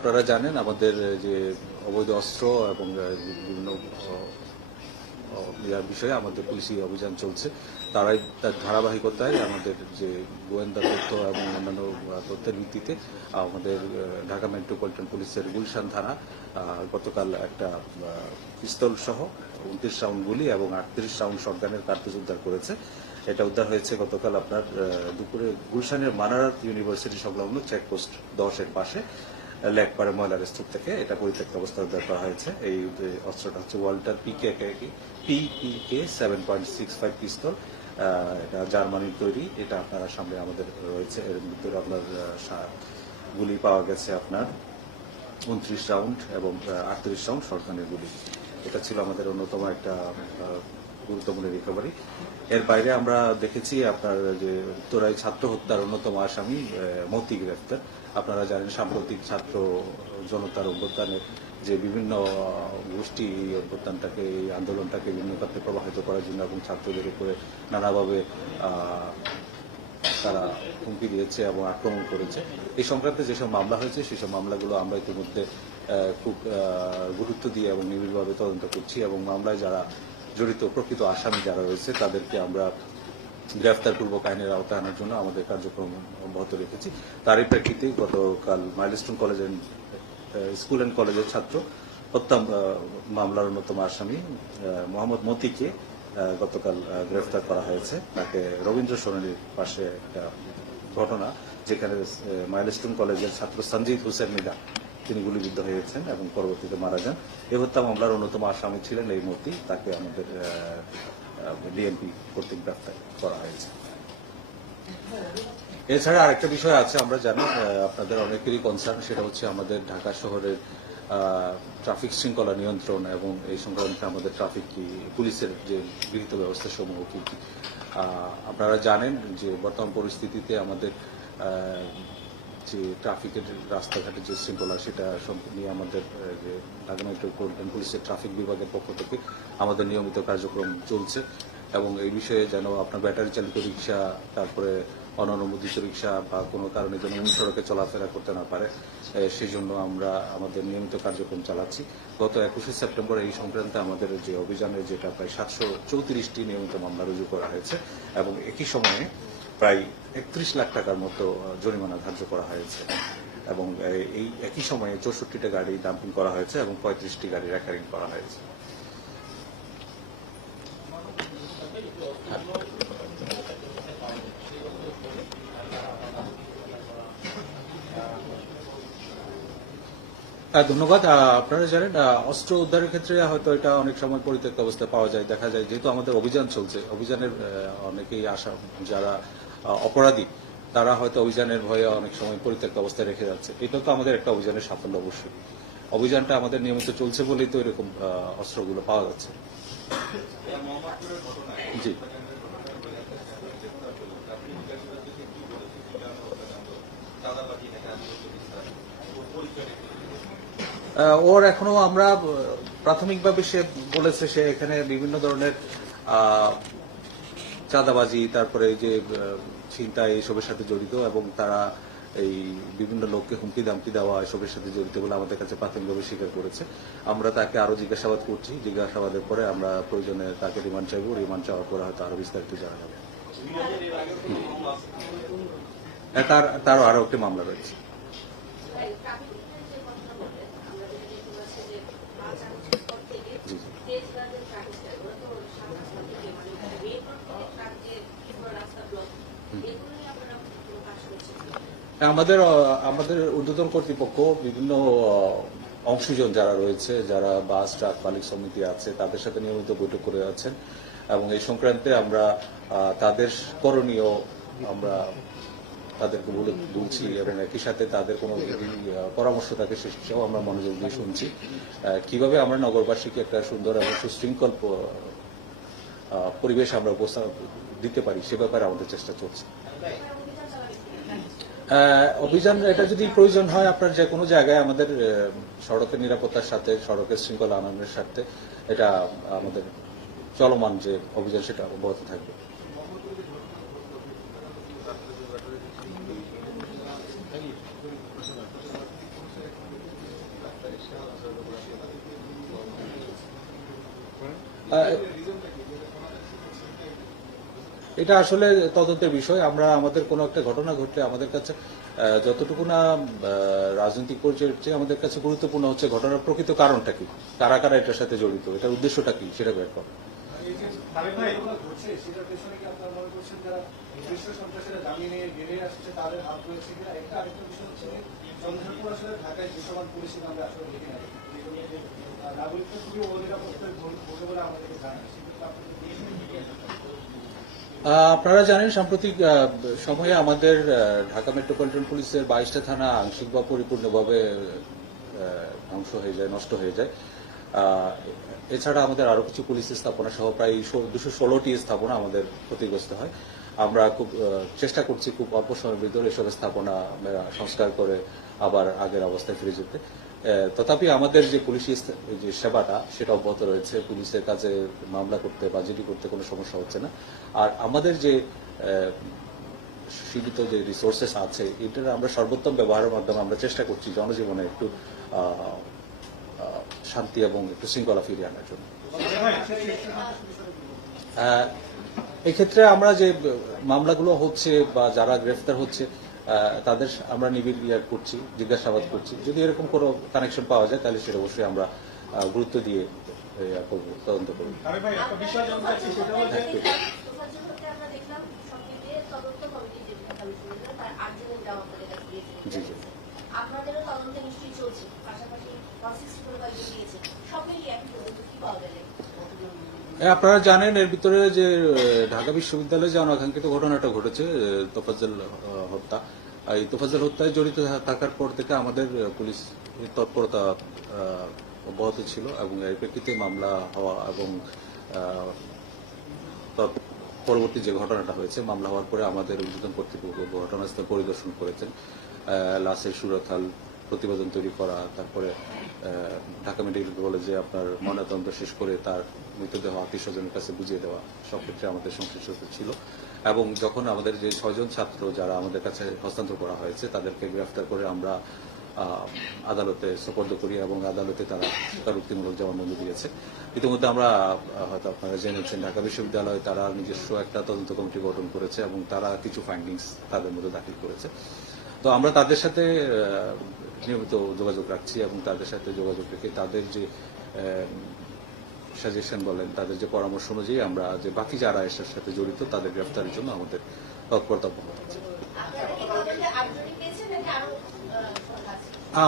আপনারা জানেন আমাদের যে অবৈধ অস্ত্র এবং বিভিন্ন বিষয়ে আমাদের পুলিশি অভিযান চলছে। তারাই তার ধারাবাহিকতায় আমাদের যে গোয়েন্দা তথ্য এবং অন্যান্য তথ্যের ভিত্তিতে আমাদের ঢাকা মেট্রোপলিটন পুলিশের গুলশান থানা গতকাল একটা পিস্তল সহ উনত্রিশ রাউন্ড গুলি এবং আটত্রিশ রাউন্ড শটগানের কার্তুজ উদ্ধার করেছে। এটা উদ্ধার হয়েছে গতকাল আপনার দুপুরে গুলশানের মানারাত ইউনিভার্সিটি সংলগ্ন চেকপোস্ট দশের পাশে। লেকপাড়ে ময়লার স্তূপ থেকে। এটা পরিত্যক্ত অবস্থায় উদ্ধার করা হয়েছে। এই অস্ত্রটা হচ্ছে Walther PK PPK seven point six five pistol এটা জার্মানির তৈরি। এটা আপনারা সামনে আমাদের রয়েছে। এর ভিতরে আপনার গুলি পাওয়া গেছে আপনার। উনত্রিশ রাউন্ড এবং আটত্রিশ রাউন্ড সরকারের গুলি। এটা ছিল আমাদের অন্যতম একটা গুরুত্বপূর্ণ রিকভারি এর বাইরে আমরা দেখেছি আপনার যে উত্তরায় ছাত্র হত্যার অন্যতম আসামি মতি গ্রেফতার। আপনারা জানেন সাম্প্রতিক ছাত্র জনতার অভ্যুত্থানের যে বিভিন্ন গোষ্ঠী অভ্যুত্থানটাকে, এই আন্দোলনটাকে বিভিন্ন ক্ষেত্রে প্রভাবিত করার জন্য এবং ছাত্রদের উপরে নানাভাবে তারা হুমকি দিয়েছে এবং আক্রমণ করেছে। এই সংক্রান্তে যেসব মামলা হয়েছে, সেসব মামলাগুলো আমরা ইতিমধ্যে খুব গুরুত্ব দিয়ে এবং নিবিড়ভাবে তদন্ত করছি এবং মামলায় যারা জড়িত প্রকৃত আসামি যারা রয়েছে, তাদেরকে আমরা গ্রেফতারপূর্বক আইনের আওতায় আনার জন্য আমাদের কার্যক্রম অব্যাহত রেখেছি। তারই প্রেক্ষিতে গতকাল মাইলস্টোন কলেজের স্কুল অ্যান্ড কলেজের ছাত্র হত্যা মামলার অন্যতম আসামি মোহাম্মদ মতিকে গতকাল গ্রেফতার করা হয়েছে। তাকে রবীন্দ্র সরণির পাশে একটা ঘটনা যেখানে মাইলস্টোন কলেজের ছাত্র সঞ্জিত হোসেন মিদা, তিনি গুলিবিদ্ধ হয়েছেন এবং পরবর্তীতে মারা যান। এ হত্যা মামলার অন্যতম আসামি ছিলেন এই মূর্তি তাকে আমাদের ডিএমপি কর্তৃক গ্রেফতার করা হয়েছে। এছাড়া আরেকটা বিষয় আছে, আমরা জানি আপনাদের অনেকেরই কনসার্ন সেটা হচ্ছে আমাদের ঢাকা শহরের ট্রাফিক শৃঙ্খলা নিয়ন্ত্রণ এবং এই সংক্রান্ত আমাদের ট্রাফিক কি, পুলিশের যে গৃহীত ব্যবস্থা সমূহ কি। আপনারা জানেন যে বর্তমান পরিস্থিতিতে আমাদের যে ট্রাফিকের রাস্তাঘাটে যে শৃঙ্খলা সেটা নিয়ে আমাদের যে ঢাকা মেট্রোপলিটন পুলিশের ট্রাফিক বিভাগের পক্ষ থেকে আমাদের নিয়মিত কার্যক্রম চলছে। এবং এই বিষয়ে যেন আপনার ব্যাটারি চালিত রিক্সা, তারপরে অননুমোদিত রিক্সা বা কোনো কারণে যেন সড়কে চলাফেরা করতে না পারে সেই জন্য আমরা আমাদের নিয়মিত কার্যক্রম চালাচ্ছি। গত একুশে সেপ্টেম্বর এই সংক্রান্তে আমাদের যে অভিযানে যেটা প্রায় সাতশো চৌত্রিশটি নিয়মিত মামলা রুজু করা হয়েছে এবং একই সময়ে প্রায় একত্রিশ লাখ টাকার মতো জরিমানা ধার্য করা হয়েছে। এবং এই একই সময়ে চৌষট্টিটা গাড়ি ডাম্পিং করা হয়েছে এবং পঁয়ত্রিশটি গাড়ি রেকারিং করা হয়েছে। হ্যাঁ ধন্যবাদ। আপনারা জানেন অস্ত্র উদ্ধারের ক্ষেত্রে হয়তো এটা অনেক সময় পরিত্যক্ত অবস্থায় পাওয়া যায়। দেখা যায়, যেহেতু আমাদের অভিযান চলছে, অভিযানের অনেকেই আসা যারা অপরাধী, তারা হয়তো অভিযানের ভয়ে অনেক সময় পরিত্যক্ত অবস্থায় রেখে যাচ্ছে। এটা তো আমাদের একটা অভিযানের সাফল্য অবশ্যই। অভিযানটা আমাদের নিয়মিত চলছে বলেই তো এরকম অস্ত্রগুলো পাওয়া যাচ্ছে। জি। ওর এখনও আমরা প্রাথমিকভাবে সে বলেছে সে এখানে বিভিন্ন ধরনের চাঁদাবাজি তারপরে যে ছিনতাই এসবের সাথে জড়িত এবং তারা এই বিভিন্ন লোককে হুমকি দামকি দেওয়া এসবের সাথে জড়িত বলে আমাদের কাছে প্রাথমিকভাবে স্বীকার করেছে। আমরা তাকে আরও জিজ্ঞাসাবাদ করছি। জিজ্ঞাসাবাদের পরে আমরা প্রয়োজনে তাকে রিমান্ড চাইব। রিমান্ড চাওয়ার পরে হয়তো আরও বিস্তারিত জানা যাবে। হ্যাঁ, তার আরও একটি মামলা রয়েছে জি জি আমাদের আমাদের ঊর্ধ্বতন কর্তৃপক্ষ বিভিন্ন অংশজন যারা রয়েছে, যারা বাস, ট্রাক মালিক সমিতি আছে, তাদের সাথে নিয়মিত বৈঠক করে আছেন এবং এই সংক্রান্তে আমরা তাদের করণীয় আমরা তাদেরকে বলে, বলছি এবং একই সাথে তাদের কোনো পরামর্শ থাকে সেসব আমরা মনোযোগ দিয়ে শুনছি। কীভাবে আমরা নগরবাসীকে একটা সুন্দর এবং সুশৃঙ্খল পরিবেশ আমরা উপস্থান দিতে পারি সে ব্যাপারে আমাদের চেষ্টা চলছে। অভিযান এটা যদি প্রয়োজন হয় আপনার যে কোনো জায়গায় আমাদের সড়কের নিরাপত্তার সাথে সড়কের শৃঙ্খলা আনন্দের সাথে এটা আমাদের চলমান যে অভিযান সেটা অব্যাহত থাকবে। আহ, এটা আসলে তদন্তের বিষয়। আমরা, আমাদের কোনো একটা ঘটনা ঘটলে আমাদের কাছে যতটুকু না রাজনৈতিক পর্যায়ের চেয়ে আমাদের কাছে গুরুত্বপূর্ণ হচ্ছে ঘটনার প্রকৃত কারণটা কি? কারা কারা এটার সাথে জড়িত? এটার উদ্দেশ্যটা কি? সেটা বের করা। আপনারা জানেন, সাম্প্রতিক সময়ে আমাদের ঢাকা মেট্রোপলিটন পুলিশের বাইশটা থানা আংশিক বা পরিপূর্ণভাবে ধ্বংস হয়ে যায়, নষ্ট হয়ে যায়। এছাড়া আমাদের আরও কিছু পুলিশ স্থাপনা সহ প্রায় দুশো ষোলোটি স্থাপনা আমাদের ক্ষতিগ্রস্ত হয়। আমরা খুব চেষ্টা করছি খুব অল্প সময়ের ভিতরে এসব স্থাপনা সংস্কার করে আবার আগের অবস্থায় ফিরে যেতে। তথাপি আমাদের যে পুলিশি যে সেবাটা, সেটা অব্যাহত রয়েছে। পুলিশের কাছে মামলা করতে বা জিডি করতে কোনো সমস্যা হচ্ছে না। আর আমাদের যে সীমিত যে রিসোর্সেস আছে, এটার আমরা সর্বোত্তম ব্যবহারের মাধ্যমে আমরা চেষ্টা করছি জনজীবনে একটু শান্তি এবং একটু শৃঙ্খলা ফিরিয়ে আনার জন্য। এক্ষেত্রে আমরা যে, মামলাগুলো হচ্ছে বা যারা গ্রেফতার হচ্ছে তাদের আমরা নিবিড় ইয়ার করছি জিজ্ঞাসাবাদ করছি। যদি এরকম কোনো কানেকশন পাওয়া যায় তাহলে সেটা অবশ্যই আমরা আহ, গুরুত্ব দিয়ে তদন্ত করব। তদন্ত জি, জি। আপনাদেরও নিশ্চয়ই চলছে পাশাপাশি সব মিলিয়ে এখন পর্যন্ত কি পাওয়া গেলে? আপনারা জানেন, এর ভিতরে যে ঢাকা বিশ্ববিদ্যালয়ে যে অনাকাঙ্ক্ষিত ঘটনাটা ঘটেছে তোফাজ্জল হত্যা এই তোফাজ্জল হত্যায় জড়িত থাকার পর থেকে আমাদের পুলিশ তৎপরতা অব্যাহত ছিল এবং এর প্রেক্ষিতে মামলা হওয়া এবং পরবর্তী যে ঘটনাটা হয়েছে, মামলা হওয়ার পরে আমাদের ঊর্ধ্বতন কর্তৃপক্ষ ঘটনাস্থল পরিদর্শন করেছেন। লাশের সুরতাল প্রতিবেদন তৈরি করা, তারপরে ঢাকা মেডিকেল কলেজে আপনার ময়নাতদন্ত শেষ করে তার মৃতদেহ আত্মীয় স্বজনের কাছে বুঝিয়ে দেওয়া সব ক্ষেত্রে আমাদের সংশ্লিষ্ট ছিল। এবং যখন আমাদের যে ছয়জন ছাত্র যারা আমাদের কাছে হস্তান্তর করা হয়েছে, তাদেরকে গ্রেফতার করে আমরা আদালতে সোপর্দ করি এবং আদালতে তারা স্বীকারোক্তিমূলক জবানবন্দি দিয়েছে। ইতিমধ্যে আমরা হয়তো আপনারা জেনেছেন, ঢাকা বিশ্ববিদ্যালয়ে তারা নিজস্ব একটা তদন্ত কমিটি গঠন করেছে এবং তারা কিছু ফাইন্ডিংস তাদের মধ্যে দাখিল করেছে। তো আমরা তাদের সাথে নিয়মিত যোগাযোগ রাখছি এবং তাদের সাথে যোগাযোগ রেখে তাদের যে সাজেশন বলেন, তাদের যে পরামর্শ অনুযায়ী আমরা যে বাকি যারা এটার সাথে জড়িত, তাদের গ্রেফতারের জন্য আমাদের তৎপরতা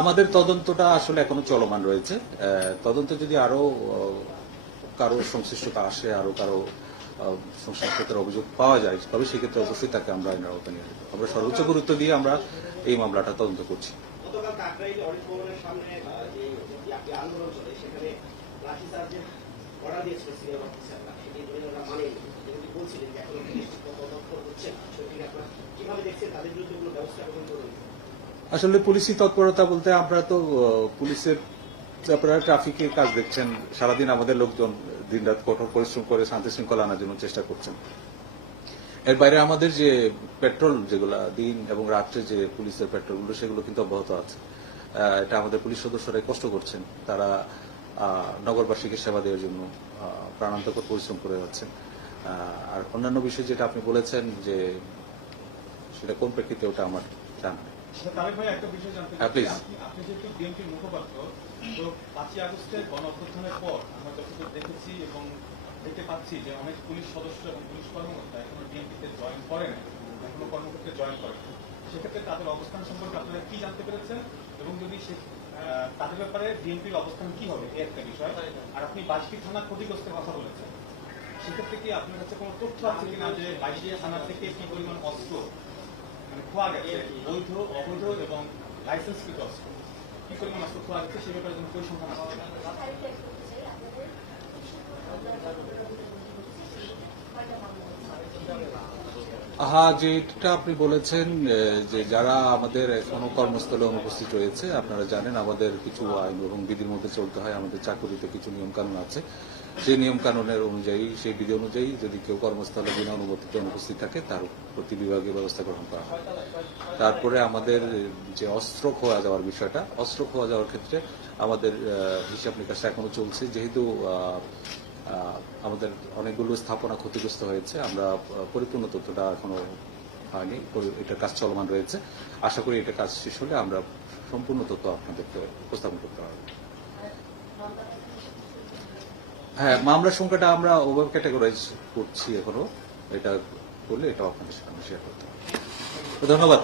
আমাদের তদন্তটা আসলে এখনও চলমান রয়েছে। তদন্তে যদি আরও কারও সংশ্লিষ্টতা আসে, আরও কারও সংশ্লিষ্টতার অভিযোগ পাওয়া যায়, তবে সেক্ষেত্রে অবশ্যই তাকে আমরা আইনের আওতায় নিয়ে। আমরা সর্বোচ্চ গুরুত্ব দিয়ে আমরা এই মামলাটা তদন্ত করছি। সামনে অর্ডার যেমনি বলছিলেন যে তদন্ত হচ্ছে? সেটিকে আপনারা কীভাবে দেখছেন? তাদের বিরুদ্ধে কোনো ব্যবস্থা গ্রহণ করবেন আসলে পুলিশি তৎপরতা বলতে আমরা তো পুলিশের আপনারা ট্রাফিকে কাজ দেখছেন। সারাদিন আমাদের লোকজন দিনরাত কঠোর পরিশ্রম করে শান্তি শৃঙ্খলা আনার জন্য চেষ্টা করছেন। এর বাইরে আমাদের যে পেট্রোল যেগুলো দিন এবং রাত্রে যে পুলিশের পেট্রোলগুলো, সেগুলো কিন্তু অব্যাহত আছে। এটা আমাদের পুলিশ সদস্যরাই কষ্ট করছেন। তারা নগরবাসীকে সেবা দেওয়ার জন্য প্রাণান্তকর পরিশ্রম করে যাচ্ছেন। আর অন্যান্য বিষয় যেটা আপনি বলেছেন যে সেটা কোন প্রেক্ষিতে ওটা আমার জানা নেই। তারেক ভাই একটা বিষয় জানতে হ্যাঁ, আপনি আপনি যেহেতু বিএনপির মুখপাত্র তো পাঁচই আগস্টের গণ অভ্যুত্থানের পর আমরা যতটুকু দেখেছি এবং দেখতে পাচ্ছি যে অনেক পুলিশ সদস্য এবং পুলিশ কর্মকর্তা এখনও বিএনপিতে জয়েন করেন এখনও জয়েন করেন সেক্ষেত্রে তাদের অবস্থান সম্পর্কে আপনারা কি জানতে পেরেছেন? এবং যদি তাদের ব্যাপারে বিএনপির অবস্থান কি হবে? এই একটা বিষয়। আর আপনি বাজপি থানা ক্ষতিগ্রস্তের কথা বলেছেন। সেক্ষেত্রে কি আপনার কাছে কোনো তথ্য আছে কিনা যে বাজপি থানা থেকে কি পরিমাণ অস্ত্র মানে খোয়া গেছে? বৈধ অবৈধ এবং লাইসেন্সকৃত অস্ত্র। কি পরিমাণ অস্ত্র খোয়া গেছে সে ব্যাপারে কোনো পরিসংখ্যান আছে হ্যাঁ যেটা আপনি বলেছেন যে যারা আমাদের এখনও কর্মস্থলে অনুপস্থিত রয়েছে, আপনারা জানেন আমাদের কিছু আইন এবং বিধির মধ্যে চলতে হয়, আমাদের চাকরিতে কিছু নিয়ম কানুন আছে। সেই নিয়ম কানুনের অনুযায়ী, সেই বিধি অনুযায়ী যদি কেউ কর্মস্থলে বিনা অনুমতিতে অনুপস্থিত থাকে, তার প্রতি বিভাগীয় ব্যবস্থা গ্রহণ করা হয়। তারপরে আমাদের যে অস্ত্র খোয়া যাওয়ার বিষয়টা, অস্ত্র খোয়া যাওয়ার ক্ষেত্রে আমাদের হিসাব নিকাশটা এখনও চলছে। যেহেতু আমাদের অনেকগুলো স্থাপনা ক্ষতিগ্রস্ত হয়েছে। আমরা পরিপূর্ণ তথ্যটা এখনও হয়নি এটা কাজ চলমান রয়েছে। আশা করি এটা কাজ শেষ হলে আমরা সম্পূর্ণ তথ্য আপনাদেরকে উপস্থাপন করতে পারব। হ্যাঁ মামলার সংখ্যাটা আমরা ওভাবে ক্যাটাগরাইজ করছি এখনও। এটা করলে এটা আপনাদের সামনে শেয়ার করতে ধন্যবাদ।